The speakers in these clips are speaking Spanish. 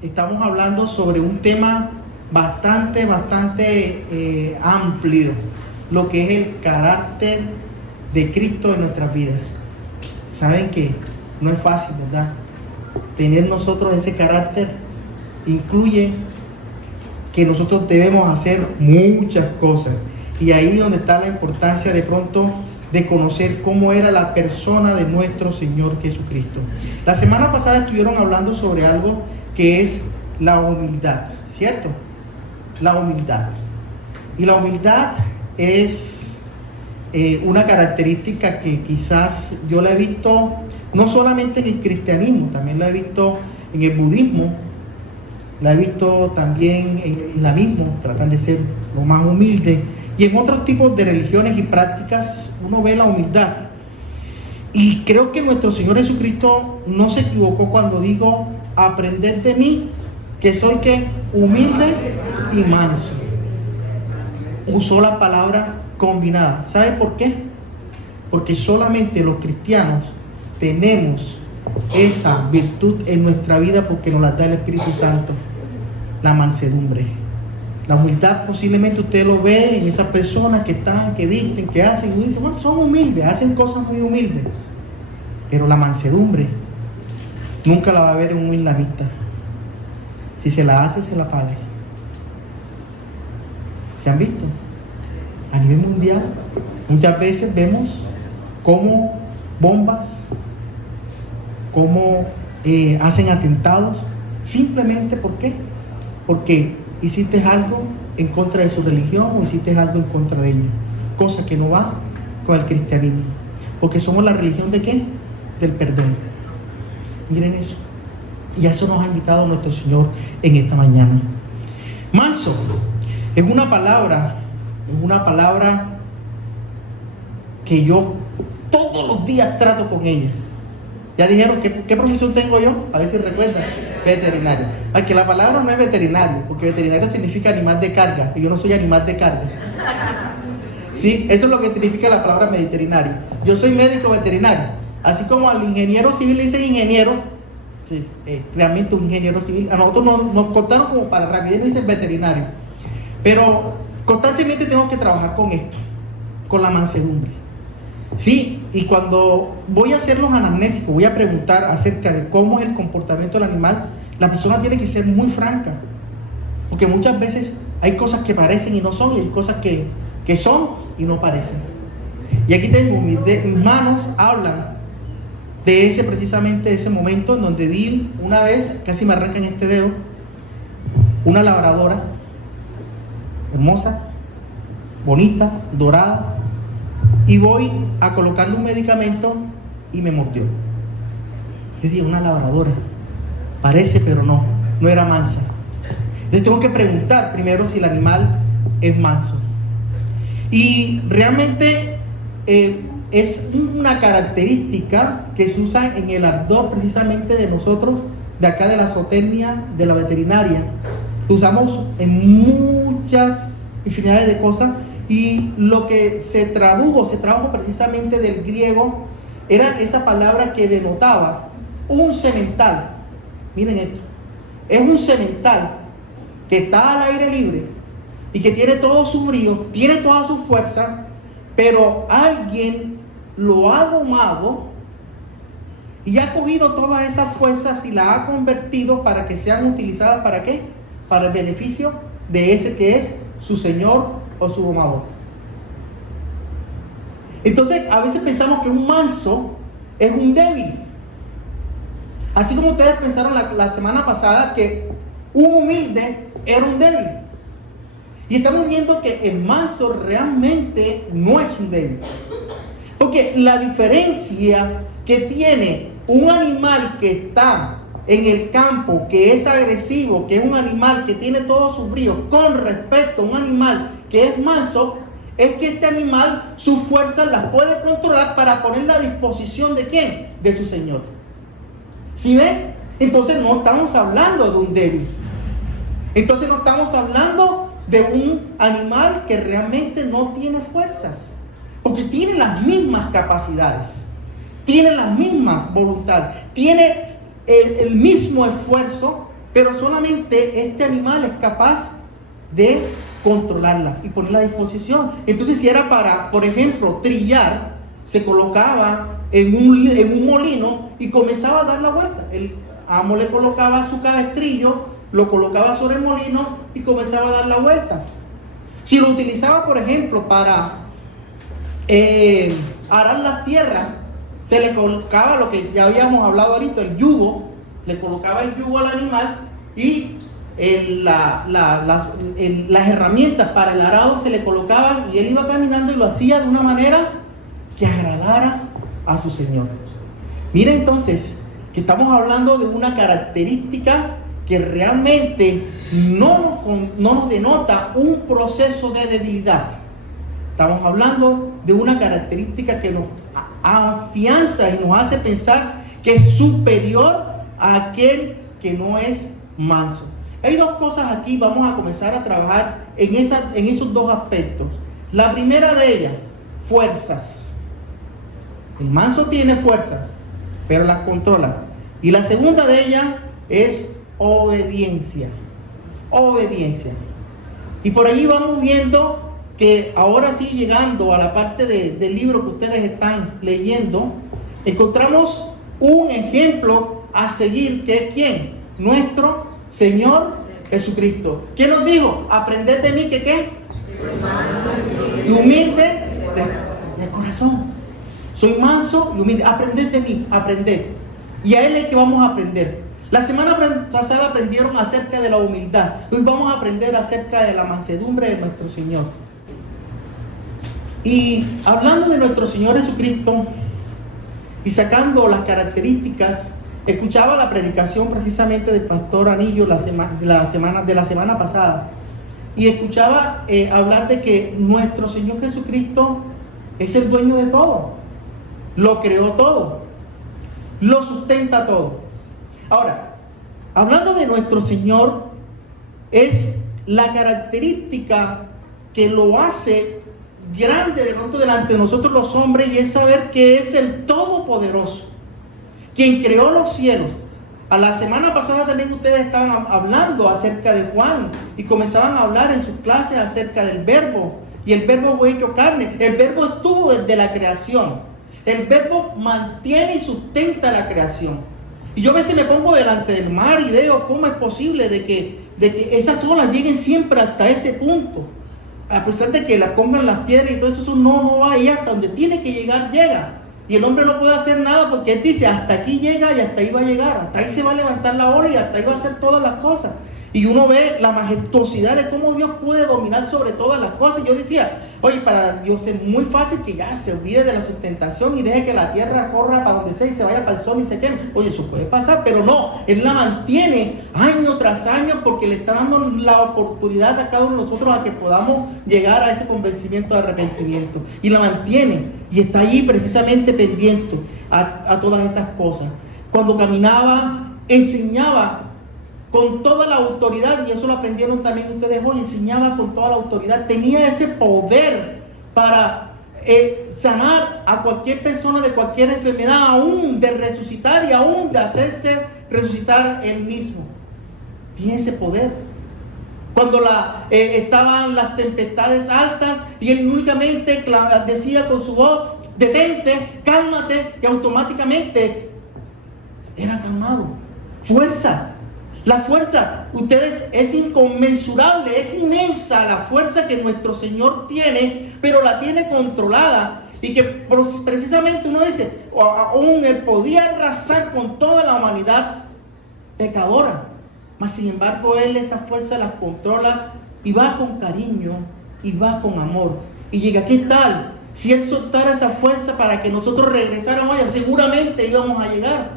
estamos hablando sobre un tema bastante amplio, lo que es el carácter de Cristo en nuestras vidas. Saben que no es fácil, ¿verdad? Tener nosotros ese carácter incluye que nosotros debemos hacer muchas cosas, y ahí es donde está la importancia de pronto de conocer cómo era la persona de nuestro Señor Jesucristo. La semana pasada estuvieron hablando sobre algo que es la humildad, ¿cierto? La humildad. Y la humildad es una característica que quizás yo la he visto no solamente en el cristianismo, también la he visto en el budismo, la he visto también en el islamismo, tratan de ser lo más humilde, y en otros tipos de religiones y prácticas uno ve la humildad. Y creo que nuestro Señor Jesucristo no se equivocó cuando dijo: aprended de mí, que soy ¿qué? Humilde y manso. Usó la palabra combinada. ¿Sabe por qué? Porque solamente los cristianos tenemos esa virtud en nuestra vida, porque nos la da el Espíritu Santo, la mansedumbre. La humildad posiblemente usted lo ve en esas personas que están, que visten, que hacen, y dicen, bueno, son humildes, hacen cosas muy humildes. Pero la mansedumbre nunca la va a ver en un islamista. Si se la hace, se la pagas. ¿Se han visto? A nivel mundial, muchas veces vemos cómo bombas, cómo hacen atentados, simplemente ¿por qué? Porque hiciste algo en contra de su religión o hiciste algo en contra de ellos, cosa que no va con el cristianismo, porque somos la religión ¿de qué? Del perdón. Miren eso, y a eso nos ha invitado nuestro Señor en esta mañana. Manso es una palabra que yo todos los días trato con ella. Ya dijeron, ¿qué profesión tengo yo? A ver si recuerdan. Veterinario. Aunque la palabra no es veterinario, porque veterinario significa animal de carga, y yo no soy animal de carga. ¿Sí? Eso es lo que significa la palabra veterinario. Yo soy médico veterinario. Así como al ingeniero civil le dicen ingeniero, sí, realmente un ingeniero civil. A nosotros nos contaron como para rapidez, dicen veterinario. Pero constantemente tengo que trabajar con esto, con la mansedumbre. Sí, y cuando voy a hacer los anamnésicos, voy a preguntar acerca de cómo es el comportamiento del animal, la persona tiene que ser muy franca, porque muchas veces hay cosas que parecen y no son, y hay cosas que son y no parecen. Y aquí tengo mis manos, hablan de precisamente ese momento en donde vi una vez, casi me arrancan este dedo, una labradora hermosa, bonita, dorada, y voy a colocarle un medicamento y me mordió. Yo dije, una labradora, parece, pero no era mansa. Entonces tengo que preguntar primero si el animal es manso. Y realmente es una característica que se usa en el ardor precisamente de nosotros, de acá de la zootecnia, de la veterinaria. Lo usamos en muchas infinidades de cosas. Y lo que se tradujo precisamente del griego, era esa palabra que denotaba un semental. Miren esto, es un semental que está al aire libre y que tiene todo su brío, tiene toda su fuerza, pero alguien lo ha domado y ha cogido todas esas fuerzas y las ha convertido para que sean utilizadas ¿para qué? Para el beneficio de ese que es su señor o su domador. Entonces a veces pensamos que un manso es un débil, así como ustedes pensaron la semana pasada que un humilde era un débil, y estamos viendo que el manso realmente no es un débil, porque la diferencia que tiene un animal que está en el campo, que es agresivo, que es un animal que tiene todos sus bríos, con respecto a un animal que es manso, es que este animal sus fuerzas las puede controlar para ponerla a disposición ¿de quién? De su señor. ¿Sí ven? Entonces no estamos hablando de un débil. Entonces no estamos hablando de un animal que realmente no tiene fuerzas, porque tiene las mismas capacidades, tiene las mismas voluntades, tiene el mismo esfuerzo, pero solamente este animal es capaz de controlarla y ponerla a disposición. Entonces, si era para, por ejemplo, trillar, se colocaba en un molino y comenzaba a dar la vuelta. El amo le colocaba su cabestrillo, lo colocaba sobre el molino y comenzaba a dar la vuelta. Si lo utilizaba, por ejemplo, para arar las tierras, se le colocaba lo que ya habíamos hablado ahorita, el yugo, le colocaba el yugo al animal y las herramientas para el arado se le colocaban y él iba caminando y lo hacía de una manera que agradara a su Señor. Mira entonces que estamos hablando de una característica que realmente no nos denota un proceso de debilidad. Estamos hablando de una característica que nos afianza y nos hace pensar que es superior a aquel que no es manso. Hay dos cosas aquí, vamos a comenzar a trabajar en esos dos aspectos. La primera de ellas, fuerzas. El manso tiene fuerzas, pero las controla. Y la segunda de ellas es obediencia. Obediencia. Y por ahí vamos viendo que ahora sí, llegando a la parte del libro que ustedes están leyendo, encontramos un ejemplo a seguir, que es ¿quién? Nuestro Señor Jesucristo. ¿Qué nos dijo? Aprended de mí, que ¿qué? Y humilde de corazón. Soy manso y humilde. Aprended de mí, aprended. Y a Él es que vamos a aprender. La semana pasada aprendieron acerca de la humildad. Hoy vamos a aprender acerca de la mansedumbre de nuestro Señor. Y hablando de nuestro Señor Jesucristo y sacando las características, escuchaba la predicación precisamente del pastor Anillo de la semana pasada, y escuchaba hablar de que nuestro Señor Jesucristo es el dueño de todo, lo creó todo, lo sustenta todo. Ahora, hablando de nuestro Señor, es la característica que lo hace grande de pronto delante de nosotros los hombres, y es saber que es el Todopoderoso, quien creó los cielos. A la semana pasada también ustedes estaban hablando acerca de Juan y comenzaban a hablar en sus clases acerca del verbo, y el verbo fue hecho carne. El verbo estuvo desde la creación. El verbo mantiene y sustenta la creación. Y yo a veces me pongo delante del mar y veo cómo es posible de que esas olas lleguen siempre hasta ese punto. A pesar de que la pongan las piedras y todo eso no va ahí, hasta donde tiene que llegar, llega. Y el hombre no puede hacer nada porque él dice, hasta aquí llega y hasta ahí va a llegar. Hasta ahí se va a levantar la ola y hasta ahí va a hacer todas las cosas. Y uno ve la majestuosidad de cómo Dios puede dominar sobre todas las cosas. Yo decía, oye, para Dios es muy fácil que ya se olvide de la sustentación y deje que la tierra corra para donde sea y se vaya para el sol y se queme. Oye, eso puede pasar, pero no, Él la mantiene año tras año porque le está dando la oportunidad a cada uno de nosotros a que podamos llegar a ese convencimiento de arrepentimiento. Y la mantiene y está allí precisamente pendiente a todas esas cosas. Cuando caminaba, enseñaba con toda la autoridad, y eso lo aprendieron también ustedes hoy, enseñaba con toda la autoridad, tenía ese poder para sanar a cualquier persona de cualquier enfermedad, aún de resucitar y aún de hacerse resucitar él mismo. Tiene ese poder. Cuando estaban las tempestades altas y él únicamente decía con su voz, detente, cálmate, y automáticamente era calmado. Fuerza. La fuerza, ustedes, es inconmensurable, es inmensa la fuerza que nuestro Señor tiene, pero la tiene controlada. Y que precisamente uno dice, aún Él podía arrasar con toda la humanidad pecadora, mas sin embargo Él esa fuerza la controla y va con cariño y va con amor. Y llega, ¿qué tal? Si Él soltara esa fuerza para que nosotros regresáramos allá, seguramente íbamos a llegar.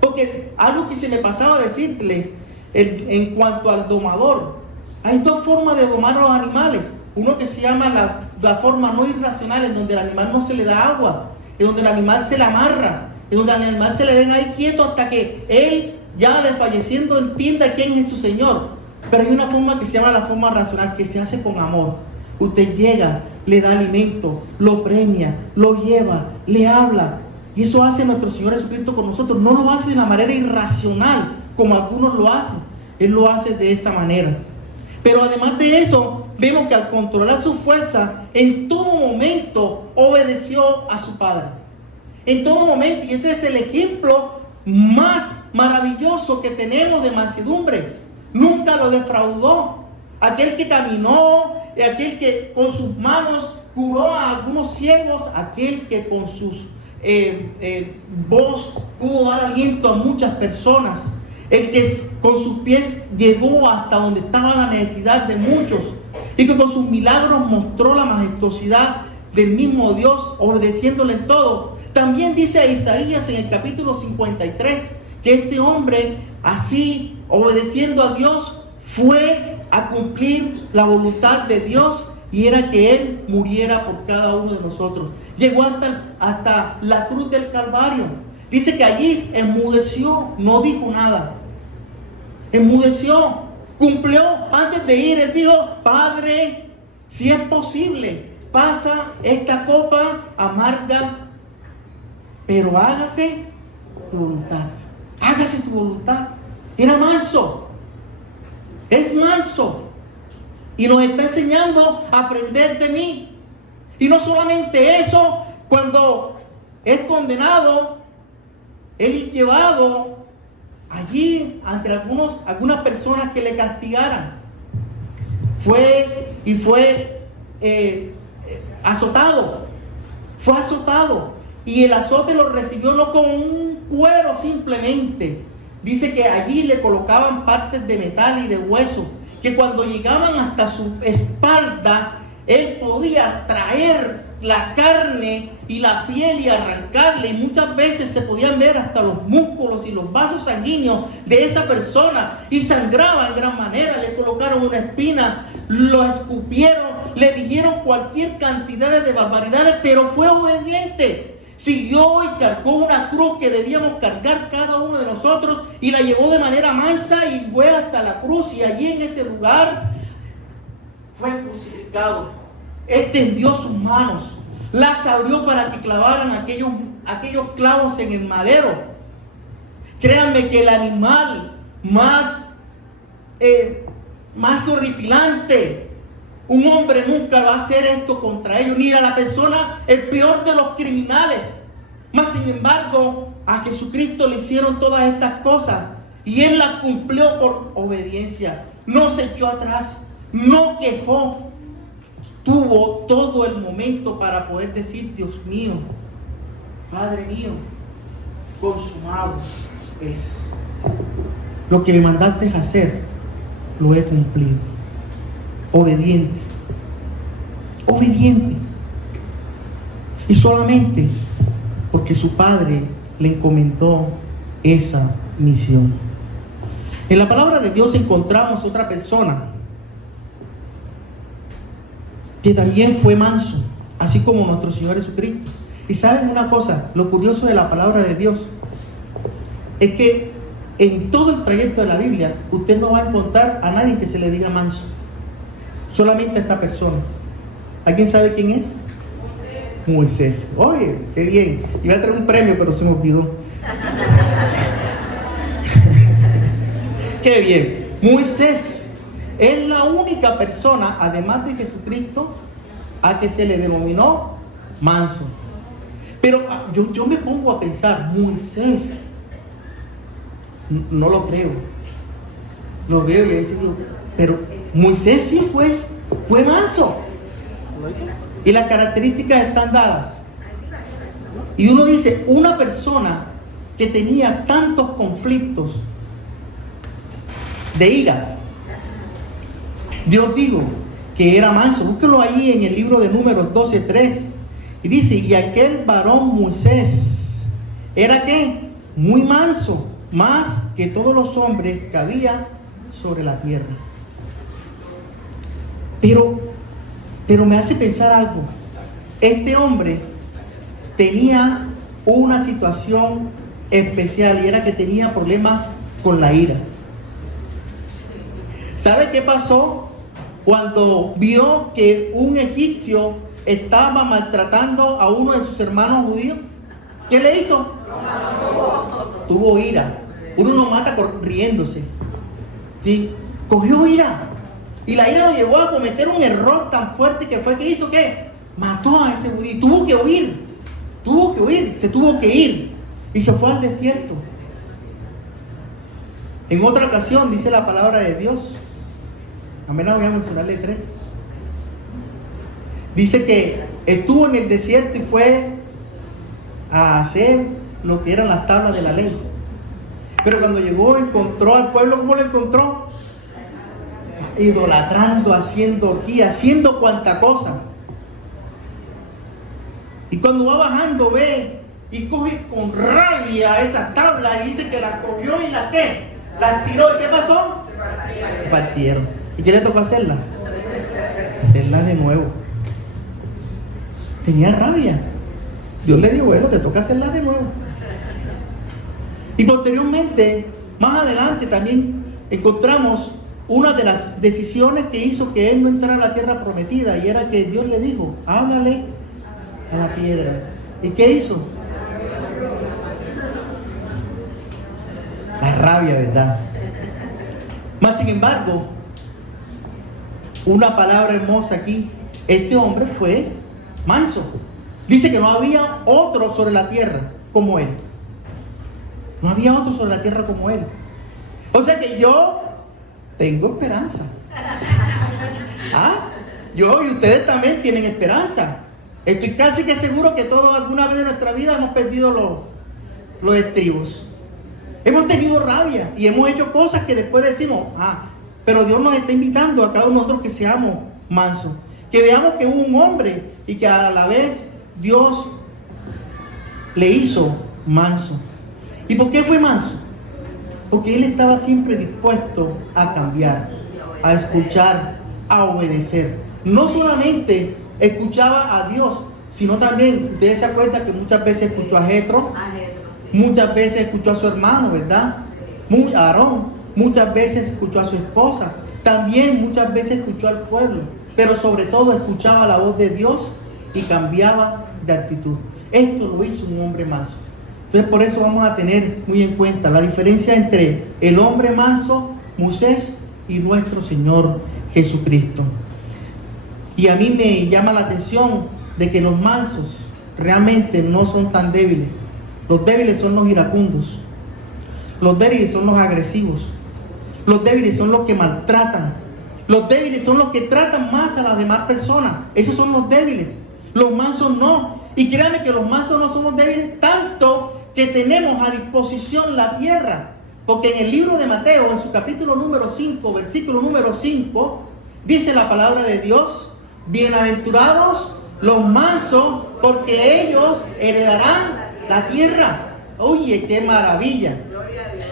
Porque algo que se me pasaba a decirles, en cuanto al domador, hay dos formas de domar a los animales. Uno que se llama la forma no irracional, en donde el animal no se le da agua, en donde el animal se le amarra, en donde al animal se le deja ahí quieto hasta que él, ya desfalleciendo, entienda quién es su Señor. Pero hay una forma que se llama la forma racional, que se hace con amor. Usted llega, le da alimento, lo premia, lo lleva, le habla, Y eso hace nuestro Señor Jesucristo con nosotros. No lo hace de una manera irracional, como algunos lo hacen. Él lo hace de esa manera. Pero además de eso, vemos que al controlar su fuerza, en todo momento obedeció a su Padre. En todo momento. Y ese es el ejemplo más maravilloso que tenemos de mansedumbre. Nunca lo defraudó. Aquel que caminó, aquel que con sus manos curó a algunos ciegos, aquel que con sus voz pudo dar aliento a muchas personas, el que con sus pies llegó hasta donde estaba la necesidad de muchos, y que con sus milagros mostró la majestuosidad del mismo Dios, obedeciéndole en todo. También dice a Isaías en el capítulo 53 que este hombre, así obedeciendo a Dios, fue a cumplir la voluntad de Dios, y era que Él muriera por cada uno de nosotros. Llegó hasta la cruz del Calvario. Dice que allí enmudeció, no dijo nada. Enmudeció, cumplió. Antes de ir, Él dijo: Padre, si es posible, pasa esta copa amarga, pero hágase tu voluntad. Hágase tu voluntad. Era manso. Es manso. Y nos está enseñando a aprender de mí. Y no solamente eso, cuando es condenado, él es llevado allí ante algunas personas que le castigaran. Fue azotado. Fue azotado. Y el azote lo recibió no con un cuero simplemente. Dice que allí le colocaban partes de metal y de hueso, que cuando llegaban hasta su espalda, él podía traer la carne y la piel y arrancarle, y muchas veces se podían ver hasta los músculos y los vasos sanguíneos de esa persona, y sangraba en gran manera. Le colocaron una espina, lo escupieron, le dijeron cualquier cantidad de barbaridades, pero fue obediente. Siguió y cargó una cruz que debíamos cargar cada uno de nosotros, y la llevó de manera mansa y fue hasta la cruz, y allí en ese lugar fue crucificado. Extendió sus manos, las abrió para que clavaran aquellos clavos en el madero. Créanme que el animal más horripilante, un hombre nunca va a hacer esto contra ellos, ni a la persona, el peor de los criminales. Mas sin embargo, a Jesucristo le hicieron todas estas cosas, y Él las cumplió por obediencia. No se echó atrás, no quejó. Tuvo todo el momento para poder decir: Dios mío, Padre mío, consumado es. Lo que me mandaste hacer, lo he cumplido. Obediente. Obediente. Y solamente porque su padre le encomendó esa misión. En la palabra de Dios encontramos otra persona que también fue manso, así como nuestro Señor Jesucristo. Y saben una cosa, lo curioso de la palabra de Dios es que en todo el trayecto de la Biblia usted no va a encontrar a nadie que se le diga manso. Solamente a esta persona. ¿Alguien sabe quién es? Moisés. Oye, qué bien. Iba a traer un premio, pero se me olvidó. Qué bien. Moisés es la única persona, además de Jesucristo, a que se le denominó manso. Pero yo me pongo a pensar: Moisés, no lo creo. Lo veo y a veces digo, pero Moisés sí fue manso. Y las características están dadas. Y uno dice, una persona que tenía tantos conflictos de ira, Dios dijo que era manso. Búsquelo ahí en el libro de Números 12:3. Y dice: y aquel varón Moisés era ¿qué? Muy manso, más que todos los hombres que había sobre la tierra. Pero me hace pensar algo. Este hombre tenía una situación especial, y era que tenía problemas con la ira. ¿Sabe qué pasó cuando vio que un egipcio estaba maltratando a uno de sus hermanos judíos? ¿Qué le hizo? Tuvo ira. Uno no mata riéndose. ¿Sí? Cogió ira. Y la ira lo llevó a cometer un error tan fuerte que fue que hizo que mató a ese judío. Y tuvo que huir. Se tuvo que ir. Y se fue al desierto. En otra ocasión dice la palabra de Dios. Apenas voy a mencionarle 3. Dice que estuvo en el desierto y fue a hacer lo que eran las tablas de la ley. Pero cuando llegó, encontró al pueblo. ¿Cómo lo encontró? Idolatrando, haciendo cuanta cosa. Y cuando va bajando, ve y coge con rabia esas tablas y dice que las cogió y las tiró. ¿Y qué pasó? Se partieron. ¿Y qué le tocó hacerla? Hacerla de nuevo. Tenía rabia. Dios le dijo, bueno, te toca hacerla de nuevo. Y posteriormente, más adelante también encontramos una de las decisiones que hizo que él no entrara a la tierra prometida, y era que Dios le dijo, háblale a la piedra. ¿Y qué hizo? La rabia, ¿verdad? Mas sin embargo, una palabra hermosa aquí, este hombre fue manso. Dice que no había otro sobre la tierra como él. No había otro sobre la tierra como él. O sea que yo tengo esperanza. Yo y ustedes también tienen esperanza. Estoy casi que seguro que todos alguna vez en nuestra vida hemos perdido los estribos. Hemos tenido rabia y hemos hecho cosas que después decimos, pero Dios nos está invitando a cada uno de nosotros que seamos mansos. Que veamos que hubo un hombre y que a la vez Dios le hizo manso. ¿Y por qué fue manso? Porque él estaba siempre dispuesto a cambiar, a escuchar, a obedecer. No solamente escuchaba a Dios, sino también, ustedes se acuerdan que muchas veces escuchó a Jetro, muchas veces escuchó a su hermano, ¿verdad? A Aarón, muchas veces escuchó a su esposa, también muchas veces escuchó al pueblo, pero sobre todo escuchaba la voz de Dios y cambiaba de actitud. Esto lo hizo un hombre manso. Entonces por eso vamos a tener muy en cuenta la diferencia entre el hombre manso, Moisés, y nuestro Señor Jesucristo. Y a mí me llama la atención de que los mansos realmente no son tan débiles. Los débiles son los iracundos. Los débiles son los agresivos. Los débiles son los que maltratan. Los débiles son los que tratan más a las demás personas. Esos son los débiles. Los mansos no. Y créanme que los mansos no somos débiles, tanto que tenemos a disposición la tierra. Porque en el libro de Mateo, en su capítulo número 5, versículo número 5, dice la palabra de Dios: bienaventurados los mansos, porque ellos heredarán la tierra. Oye, qué maravilla.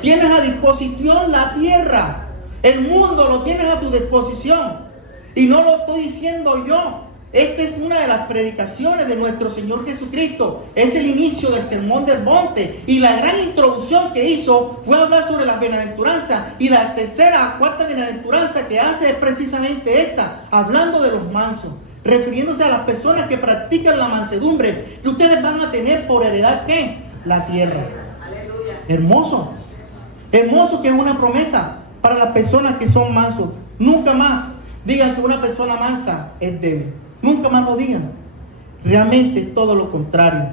Tienes a disposición la tierra. El mundo lo tienes a tu disposición. Y no lo estoy diciendo yo. Esta es una de las predicaciones de nuestro Señor Jesucristo. Es el inicio del Sermón del Monte. Y la gran introducción que hizo fue hablar sobre las bienaventuranzas. Y la cuarta bienaventuranza que hace es precisamente esta, hablando de los mansos, refiriéndose a las personas que practican la mansedumbre, que ustedes van a tener por heredad, ¿qué? La tierra. Aleluya. Hermoso. Hermoso, que es una promesa para las personas que son mansos. Nunca más digan que una persona mansa es débil. Nunca más lo digan. Realmente es todo lo contrario.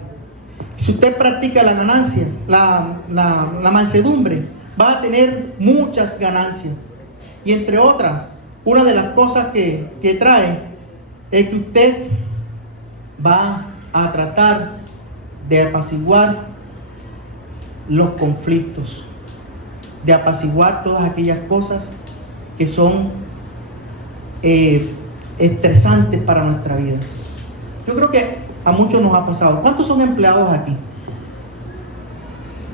Si usted practica la ganancia, la mansedumbre, va a tener muchas ganancias. Y entre otras, una de las cosas que trae es que usted va a tratar de apaciguar los conflictos, de apaciguar todas aquellas cosas que son estresantes para nuestra vida. Yo creo que a muchos nos ha pasado. ¿Cuántos son empleados aquí?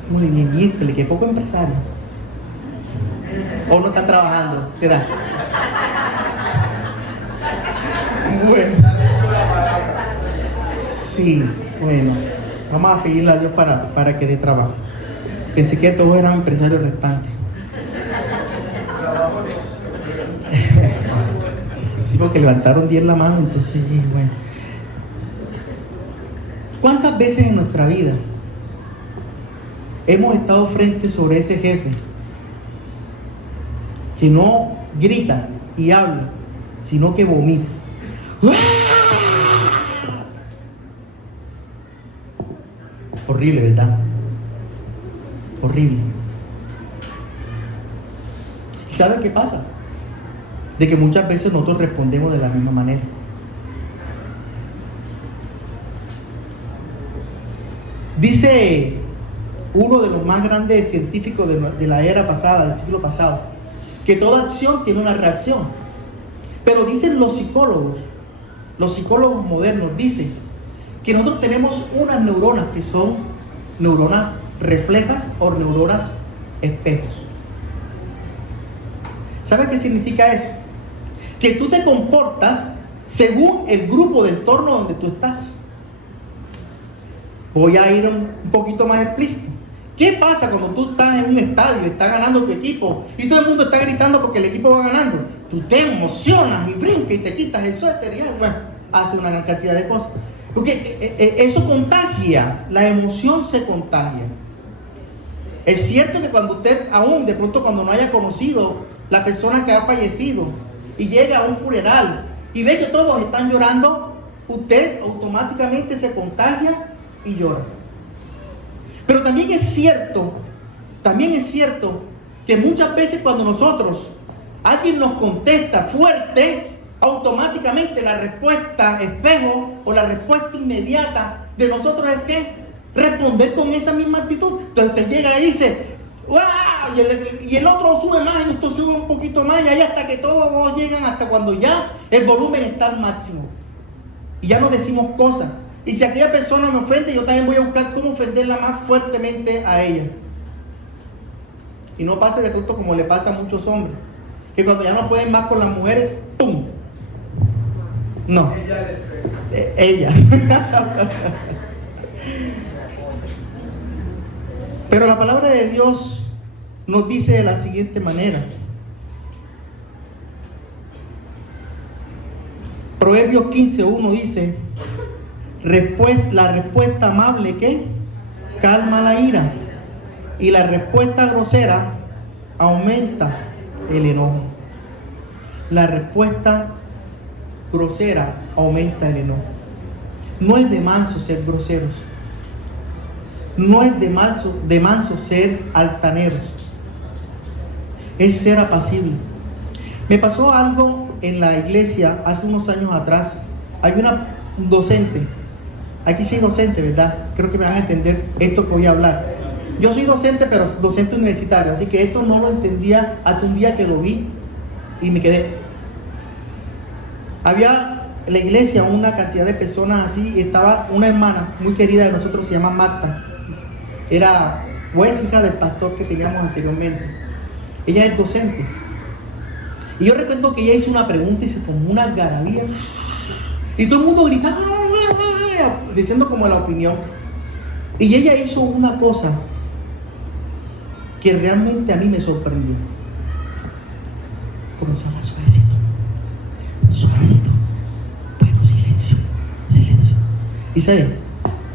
Muy bien, híjole, qué poco empresario. ¿O no están trabajando? ¿Será? Bueno. Sí, bueno. Vamos a pedirle a Dios para que dé trabajo. Pensé que todos eran empresarios restantes. Sí, porque levantaron 10 la mano, entonces, bueno. ¿Cuántas veces en nuestra vida hemos estado frente sobre ese jefe que no grita y habla, sino que vomita. Horrible, ¿verdad? Horrible. ¿Y sabe qué pasa? De que muchas veces nosotros respondemos de la misma manera. Dice uno de los más grandes científicos de la era pasada, del siglo pasado, que toda acción tiene una reacción. Pero dicen los psicólogos modernos, dicen que nosotros tenemos unas neuronas que son neuronas reflejas o neuronas espejos. ¿Sabes qué significa eso? Que tú te comportas según el grupo de entorno donde tú estás. Voy a ir un poquito más explícito. ¿Qué pasa cuando tú estás en un estadio, está ganando tu equipo y todo el mundo está gritando porque el equipo va ganando? Tú te emocionas y brincas y te quitas el suéter y bueno, hace una gran cantidad de cosas. Porque eso contagia, la emoción se contagia. Es cierto que cuando usted, aún de pronto cuando no haya conocido la persona que ha fallecido y llega a un funeral y ve que todos están llorando, usted automáticamente se contagia y llora. Pero también es cierto que muchas veces cuando alguien nos contesta fuerte, automáticamente la respuesta espejo o la respuesta inmediata de nosotros es que responder con esa misma actitud. Entonces usted llega y dice, ¡wow! Y el otro sube más y usted sube un poquito más y ahí hasta que todos llegan hasta cuando ya el volumen está al máximo. Y ya no decimos cosas. Y si aquella persona me ofende, yo también voy a buscar cómo ofenderla más fuertemente a ella. Y no pase de pronto como le pasa a muchos hombres, que cuando ya no pueden más con las mujeres, ¡pum! No. Ella. Pero la palabra de Dios nos dice de la siguiente manera. Proverbios 15:1 dice: la respuesta amable que calma la ira, y la respuesta grosera aumenta el enojo. La respuesta grosera aumenta el enojo. No es de manso ser groseros. No es de manso ser altaneros. Es ser apacible. Me pasó algo en la iglesia hace unos años atrás. Hay una docente. Aquí sí hay docente, ¿verdad? Creo que me van a entender esto que voy a hablar. Yo soy docente, pero docente universitario. Así que esto no lo entendía hasta un día que lo vi y me quedé. Había en la iglesia una cantidad de personas así, y estaba una hermana muy querida de nosotros, se llama Marta. Era hija del pastor que teníamos anteriormente. Ella es docente. Y yo recuerdo que ella hizo una pregunta y se formó una algarabía. Y todo el mundo gritaba, diciendo como la opinión. Y ella hizo una cosa que realmente a mí me sorprendió. Comenzó a hablar suavecito. Bueno, silencio. Y sabe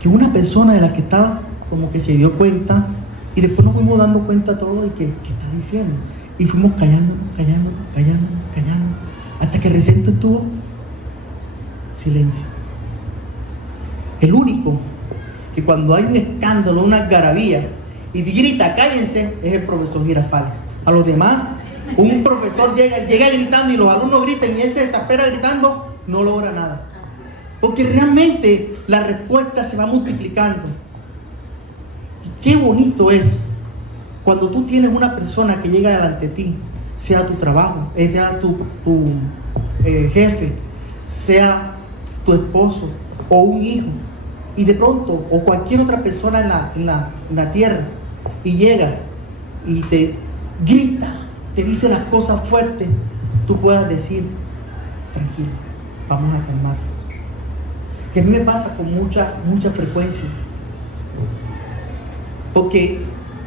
que una persona de la que estaba como que se dio cuenta, y después nos fuimos dando cuenta todo y que está diciendo, y fuimos callando, hasta que recién estuvo silencio. El único que cuando hay un escándalo, una algarabía y grita cállense, es el profesor Girafales. A los demás, un profesor llega gritando y los alumnos gritan y él se desespera gritando, no logra nada, porque realmente la respuesta se va multiplicando. Qué bonito es cuando tú tienes una persona que llega delante de ti, sea tu trabajo, sea tu jefe, sea tu esposo o un hijo, y de pronto, o cualquier otra persona en la tierra, y llega y te grita, te dice las cosas fuertes, tú puedas decir, tranquilo, vamos a calmar. Que a mí me pasa con mucha frecuencia. Porque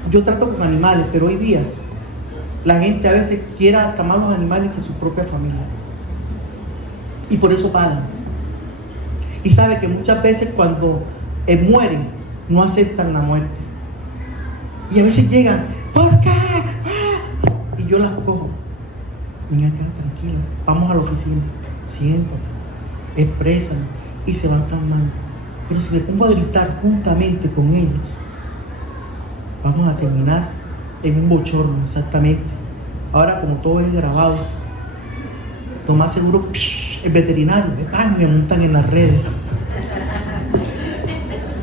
yo trato con animales, pero hoy días la gente a veces quiere hasta más los animales que su propia familia. Y por eso pagan. Y sabe que muchas veces cuando mueren, no aceptan la muerte. Y a veces llegan, ¿por qué? Y yo las cojo. Niña, quédate tranquila, vamos a la oficina, siéntate, exprésame, y se van calmando. Pero si me pongo a gritar juntamente con ellos, vamos a terminar en un bochorno, exactamente. Ahora, como todo es grabado, lo más seguro que el veterinario, me montan en las redes.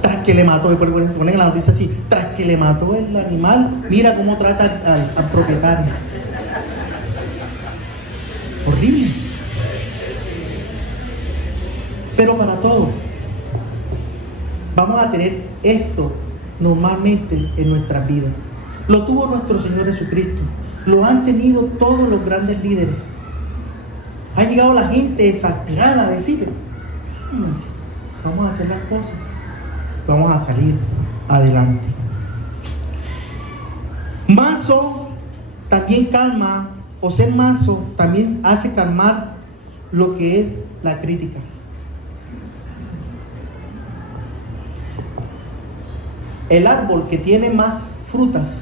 Tras que le mató, se ponen en la noticia así, tras que le mató el animal, mira cómo trata al propietario. Horrible. Pero para todo, vamos a tener esto normalmente en nuestras vidas. Lo tuvo nuestro Señor Jesucristo. Lo han tenido todos los grandes líderes. Ha llegado la gente exasperada a decirle, fíjense, vamos a hacer las cosas, vamos a salir adelante. Manso también calma, o ser manso también hace calmar lo que es la crítica. El árbol que tiene más frutas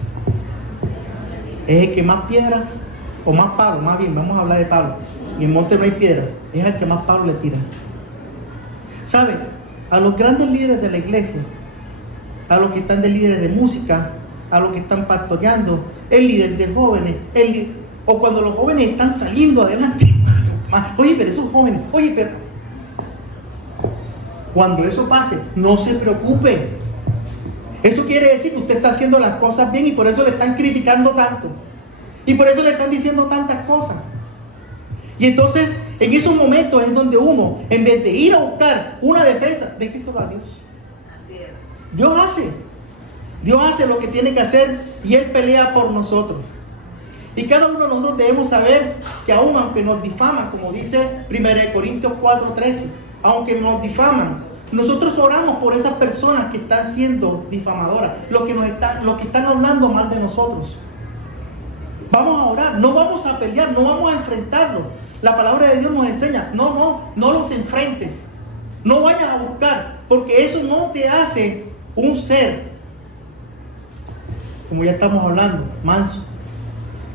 es el que más piedra, o más palo, más bien, vamos a hablar de palo. Y en monte no hay piedra, es el que más palo le tira. ¿Saben? A los grandes líderes de la iglesia, a los que están de líderes de música, a los que están pastoreando, el líder de jóvenes, o cuando los jóvenes están saliendo adelante. Oye, pero esos jóvenes, oye, pero cuando eso pase, no se preocupe. Eso quiere decir que usted está haciendo las cosas bien y por eso le están criticando tanto. Y por eso le están diciendo tantas cosas. Y entonces, en esos momentos es donde uno, en vez de ir a buscar una defensa, déjeselo a Dios. Así es. Dios hace lo que tiene que hacer y Él pelea por nosotros. Y cada uno de nosotros debemos saber que aún aunque nos difaman, como dice 1 Corintios 4:13, aunque nos difaman, nosotros oramos por esas personas que están siendo difamadoras, los que están hablando mal de nosotros. Vamos a orar, no vamos a pelear, no vamos a enfrentarlos. La palabra de Dios nos enseña, no los enfrentes, no vayas a buscar, porque eso no te hace un ser, como ya estamos hablando, manso.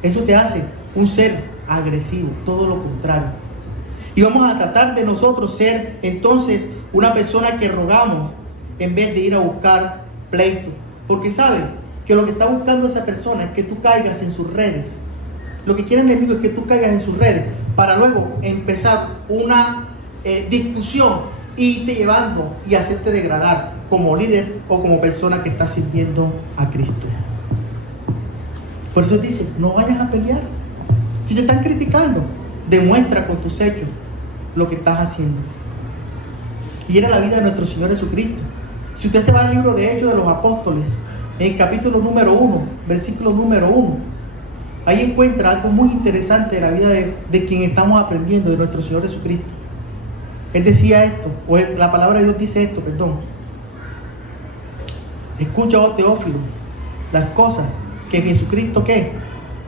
Eso te hace un ser agresivo, todo lo contrario. Y vamos a tratar de nosotros ser entonces una persona que rogamos en vez de ir a buscar pleito. Porque sabe que lo que está buscando esa persona es que tú caigas en sus redes. Lo que quiere el enemigo es que tú caigas en sus redes para luego empezar una discusión y irte llevando y hacerte degradar como líder o como persona que está sirviendo a Cristo. Por eso dice, no vayas a pelear. Si te están criticando, demuestra con tus hechos lo que estás haciendo. Y era la vida de nuestro Señor Jesucristo. Si usted se va al libro de Hechos de los Apóstoles, en el capítulo número 1, versículo número 1, ahí encuentra algo muy interesante de la vida de quien estamos aprendiendo, de nuestro Señor Jesucristo. Él decía esto, o la palabra de Dios dice esto, perdón. Escucha, oh Teófilo, las cosas que Jesucristo, ¿qué?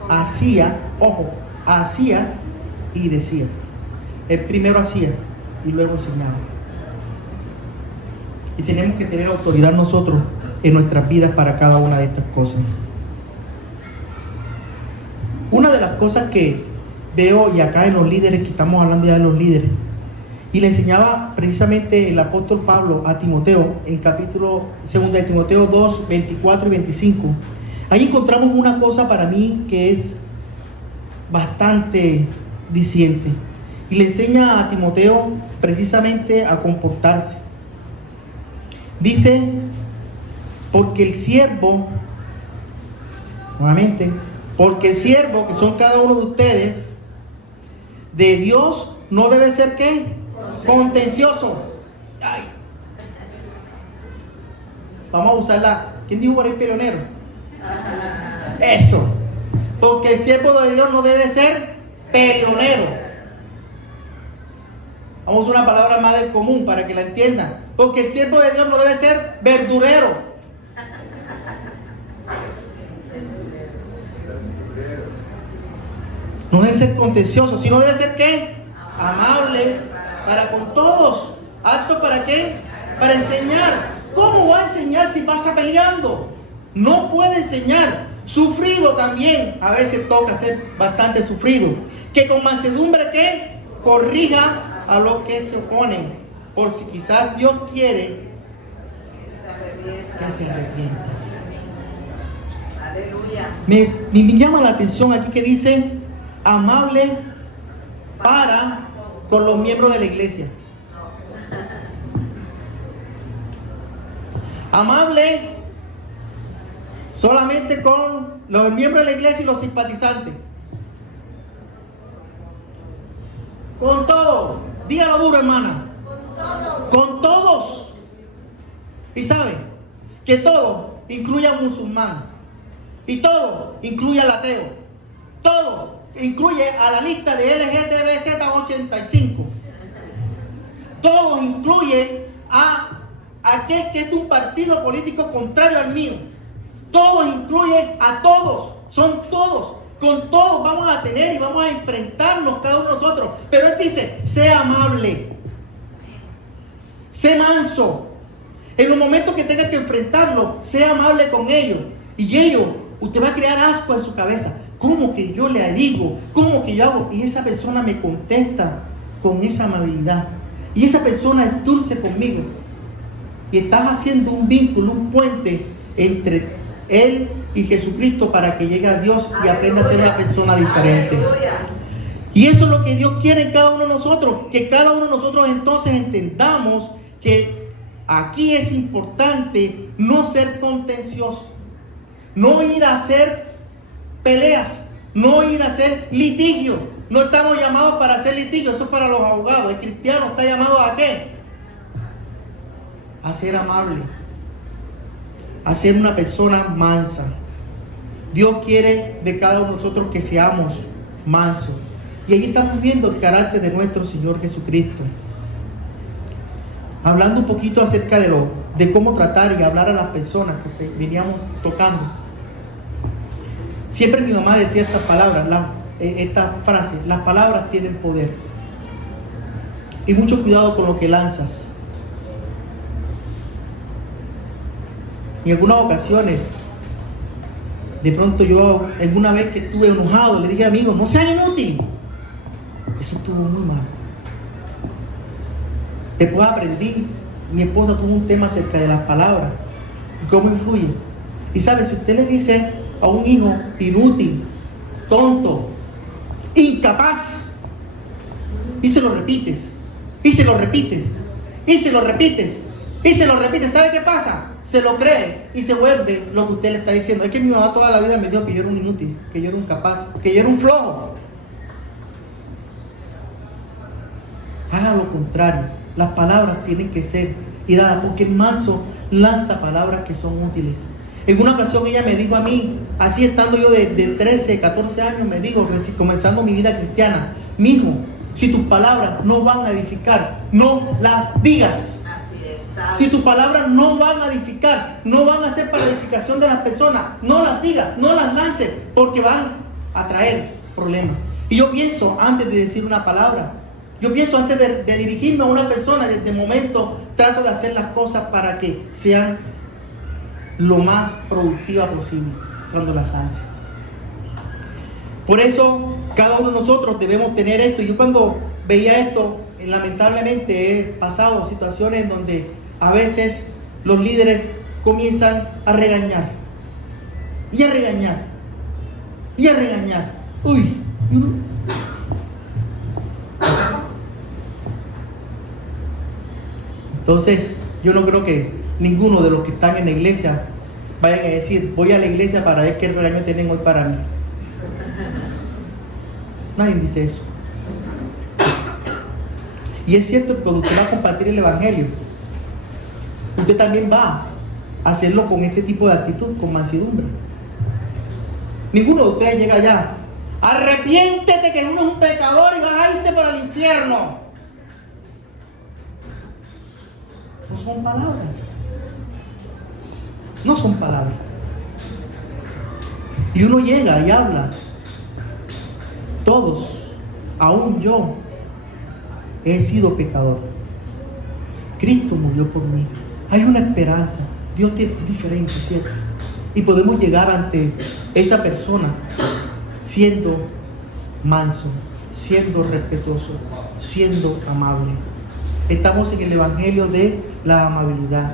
Hacía, ojo, hacía y decía. Él primero hacía y luego enseñaba. Y tenemos que tener autoridad nosotros en nuestras vidas para cada una de estas cosas. Una de las cosas que veo, y acá en los líderes, que estamos hablando ya de los líderes, y le enseñaba precisamente el apóstol Pablo a Timoteo, en capítulo 2 de Timoteo 2, 24 y 25. Ahí encontramos una cosa para mí que es bastante diciente. Y le enseña a Timoteo precisamente a comportarse. Dice, porque el siervo, nuevamente, porque el siervo, que son cada uno de ustedes, de Dios no debe ser ¿qué? Contencioso. Ay. Vamos a usarla. ¿Quién dijo por ahí peleonero? Eso. Porque el siervo de Dios no debe ser peleonero. Vamos a usar una palabra más del común para que la entiendan. Porque el siervo de Dios no debe ser verdurero. No debe ser contencioso, sino debe ser ¿qué? Amable para con todos. ¿Apto para qué? Para enseñar. ¿Cómo va a enseñar si pasa peleando? no puede enseñar. Sufrido también, a veces toca ser bastante sufrido. Que con mansedumbre que corrija a los que se oponen, por si quizás Dios quiere que se arrepienta. Aleluya. Me llama la atención aquí que dice amable para con los miembros de la iglesia. Amable solamente con los miembros de la iglesia y los simpatizantes. Con todo, dígalo duro, hermana. Con todos. Y sabe que todo incluye al musulmán. Y todo incluye al ateo. Todo incluye a la lista de LGTBZ85. Todo incluye a aquel que es de un partido político contrario al mío. Todos incluyen a todos. Son todos. Con todos vamos a tener y vamos a enfrentarnos cada uno de nosotros. Pero él dice, sé amable. Sé manso. En los momentos que tengas que enfrentarlo, sé amable con ellos. Y ellos, usted va a crear asco en su cabeza. ¿Cómo que yo le digo? ¿Cómo que yo hago? Y esa persona me contesta con esa amabilidad. Y esa persona es dulce conmigo. Y estás haciendo un vínculo, un puente entre él y Jesucristo para que llegue a Dios y aprenda a ser una persona diferente. Aleluya. Y eso es lo que Dios quiere en cada uno de nosotros. Que cada uno de nosotros entonces entendamos que aquí es importante no ser contencioso. No ir a hacer peleas. No ir a hacer litigio. No estamos llamados para hacer litigio. Eso es para los abogados. El cristiano está llamado ¿a qué? A ser amable. A ser una persona mansa. Dios quiere de cada uno de nosotros que seamos mansos. Y allí estamos viendo el carácter de nuestro Señor Jesucristo. Hablando un poquito acerca de cómo tratar y hablar a las personas que veníamos tocando. Siempre mi mamá decía estas palabras, esta frase: las palabras tienen poder. Y mucho cuidado con lo que lanzas. En algunas ocasiones, de pronto yo, alguna vez que estuve enojado, le dije a amigos, no sean inútiles. Eso estuvo muy mal. Después aprendí, mi esposa tuvo un tema acerca de las palabras y cómo influyen. Y sabe, si usted le dice a un hijo inútil, tonto, incapaz, y se lo repites, y se lo repites, y se lo repites, y se lo repites, ¿sabe qué pasa? Se lo cree y se vuelve lo que usted le está diciendo. Es que mi mamá toda la vida me dijo que yo era un inútil, que yo era un incapaz, que yo era un flojo. Haga lo contrario. Las palabras tienen que ser y dadas, porque el manso lanza palabras que son útiles. En una ocasión ella me dijo a mí, así estando yo de 13, 14 años, me dijo, comenzando mi vida cristiana: mijo, si tus palabras no van a edificar, no las digas. Si tus palabras no van a edificar, no van a ser para la edificación de las personas, no las digas, no las lances, porque van a traer problemas. Y yo pienso antes de decir una palabra, yo pienso antes de dirigirme a una persona, desde el momento trato de hacer las cosas para que sean lo más productivas posible cuando las lance. Por eso cada uno de nosotros debemos tener esto. Yo cuando veía esto, lamentablemente he pasado situaciones en donde a veces los líderes comienzan a regañar y a regañar y a regañar. Uy. Entonces, yo no creo que ninguno de los que están en la iglesia vayan a decir, voy a la iglesia para ver qué regaño tienen hoy para mí. Nadie dice eso. Y es cierto que cuando usted va a compartir el evangelio, usted también va a hacerlo con este tipo de actitud, con mansedumbre. Ninguno de ustedes llega allá: arrepiéntete que uno es un pecador y vas a irte para el infierno. No son palabras. No son palabras. Y uno llega y habla. Todos, aún yo, he sido pecador. Cristo murió por mí. Hay una esperanza. Dios es diferente, ¿cierto? Y podemos llegar ante esa persona siendo manso, siendo respetuoso, siendo amable. Estamos en el evangelio de la amabilidad,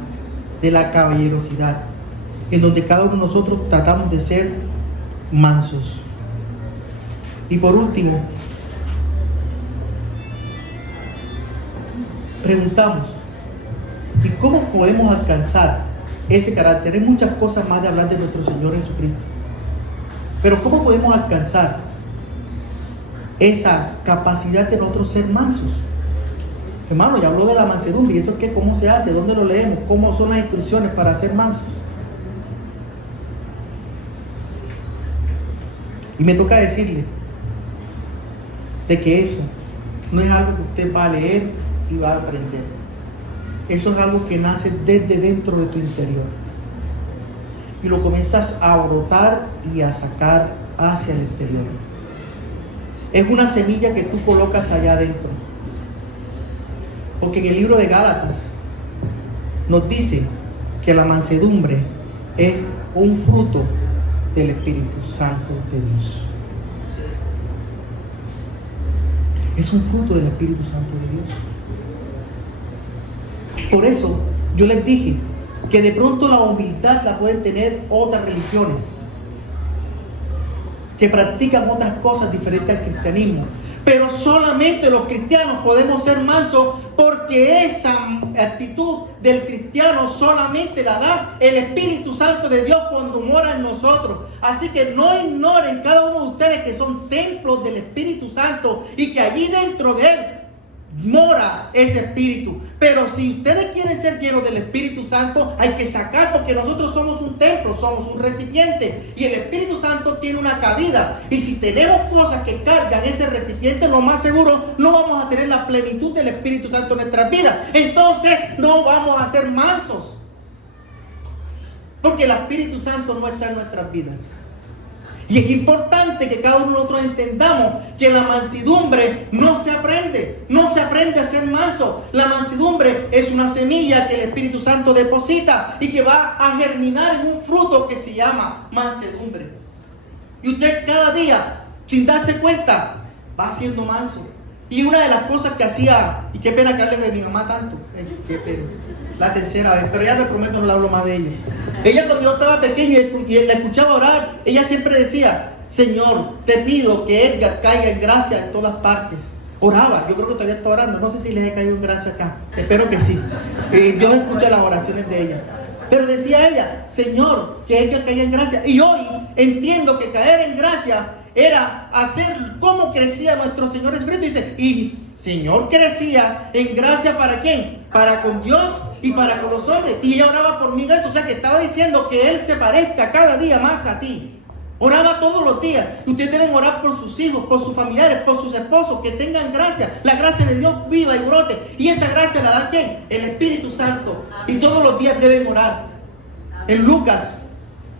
de la caballerosidad, en donde cada uno de nosotros tratamos de ser mansos. Y por último, preguntamos, ¿y cómo podemos alcanzar ese carácter? Hay muchas cosas más de hablar de nuestro Señor Jesucristo, pero ¿cómo podemos alcanzar esa capacidad de nosotros ser mansos? Hermano, ya habló de la mansedumbre. ¿Y eso qué? ¿Cómo se hace? ¿Dónde lo leemos? ¿Cómo son las instrucciones para ser mansos? Y me toca decirle de que eso no es algo que usted va a leer y va a aprender. Eso es algo que nace desde dentro de tu interior. Y lo comienzas a brotar y a sacar hacia el exterior. Es una semilla que tú colocas allá adentro. Porque en el libro de Gálatas nos dice que la mansedumbre es un fruto del Espíritu Santo de Dios. Es un fruto del Espíritu Santo de Dios. Por eso yo les dije que de pronto la humildad la pueden tener otras religiones que practican otras cosas diferentes al cristianismo. Pero solamente los cristianos podemos ser mansos, porque esa actitud del cristiano solamente la da el Espíritu Santo de Dios cuando mora en nosotros. Así que no ignoren cada uno de ustedes que son templos del Espíritu Santo y que allí dentro de él mora ese Espíritu. Pero si ustedes quieren ser llenos del Espíritu Santo, hay que sacar, porque nosotros somos un templo, somos un recipiente, y el Espíritu Santo tiene una cabida. Y si tenemos cosas que cargan ese recipiente, lo más seguro no vamos a tener la plenitud del Espíritu Santo en nuestras vidas. Entonces no vamos a ser mansos, porque el Espíritu Santo no está en nuestras vidas. Y es importante que cada uno de nosotros entendamos que la mansedumbre no se aprende a ser manso. La mansedumbre es una semilla que el Espíritu Santo deposita y que va a germinar en un fruto que se llama mansedumbre. Y usted cada día, sin darse cuenta, va siendo manso. Y una de las cosas que hacía, y qué pena que hable de mi mamá tanto, qué pena, la tercera vez, pero ya me prometo no le hablo más de ella. Ella, cuando yo estaba pequeño y la escuchaba orar, ella siempre decía: Señor, te pido que Edgar caiga en gracia en todas partes. Oraba, yo creo que todavía está orando, no sé si les he caído en gracia acá, espero que sí. Dios escucha las oraciones de ella. Pero decía ella: Señor, que Edgar caiga en gracia. Y hoy entiendo que caer en gracia era hacer como crecía nuestro Señor Jesucristo. Dice, y Señor crecía en gracia, ¿para quién? Para con Dios y para con los hombres. Y ella oraba por mí eso. O sea que estaba diciendo que Él se parezca cada día más a ti. Oraba todos los días. Ustedes deben orar por sus hijos, por sus familiares, por sus esposos, que tengan gracia. La gracia de Dios viva y brote. Y esa gracia la da ¿quién? El Espíritu Santo. Y todos los días deben orar. En Lucas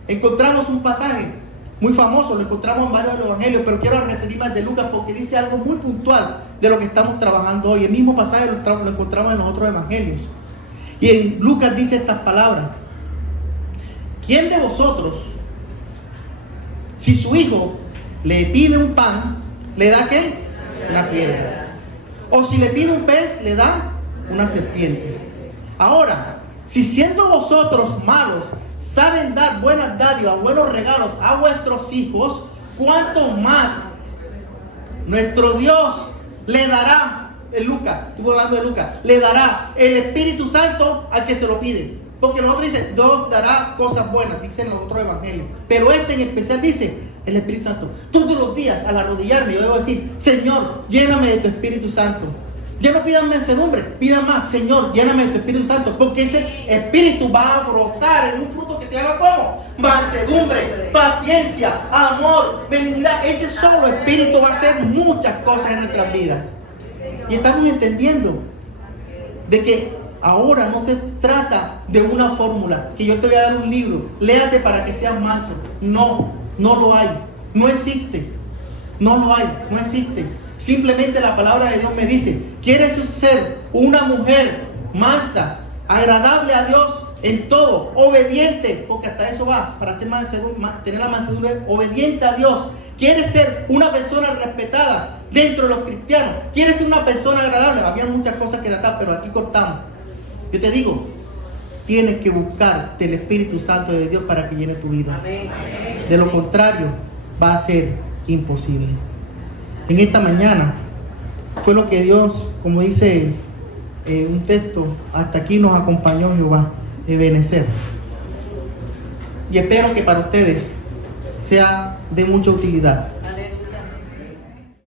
encontramos un pasaje muy famoso, lo encontramos en varios de los evangelios, pero quiero referirme al de Lucas porque dice algo muy puntual de lo que estamos trabajando hoy. El mismo pasaje lo encontramos en los otros evangelios. Y en Lucas dice estas palabras: ¿quién de vosotros, si su hijo le pide un pan, le da qué? Una piedra? O si le pide un pez, le da una serpiente. Ahora, si siendo vosotros malos saben dar buenas dádivas, buenos regalos a vuestros hijos, ¿cuánto más nuestro Dios le dará? En Lucas, estuve hablando de Lucas, le dará el Espíritu Santo al que se lo pide. Porque los otros dicen, Dios dará cosas buenas, dicen los otros evangelios. Pero este en especial dice, el Espíritu Santo. Todos los días al arrodillarme yo debo decir: Señor, lléname de tu Espíritu Santo. Ya no pidan mansedumbre, pidan más: Señor, lléname de tu Espíritu Santo, porque ese Espíritu va a brotar en un fruto que se llama ¿cómo? Mansedumbre, paciencia, amor, benignidad. Ese solo Espíritu va a hacer muchas cosas en nuestras vidas. Y estamos entendiendo de que ahora no se trata de una fórmula, que yo te voy a dar un libro, léate para que seas manso. No lo hay, no existe, no lo hay, no existe. Simplemente la palabra de Dios me dice: ¿quieres ser una mujer mansa, agradable a Dios? en todo, obediente, porque hasta eso va, para ser tener la mansedumbre, obediente a Dios. Quieres ser una persona respetada dentro de los cristianos, quieres ser una persona agradable. Había muchas cosas que tratar, pero aquí cortamos. Yo te digo, tienes que buscar del Espíritu Santo de Dios para que llene tu vida. Amén. De lo contrario, va a ser imposible. En esta mañana fue lo que Dios, como dice un texto, hasta aquí nos acompañó Jehová, Ebenezer. Y espero que para ustedes sea de mucha utilidad.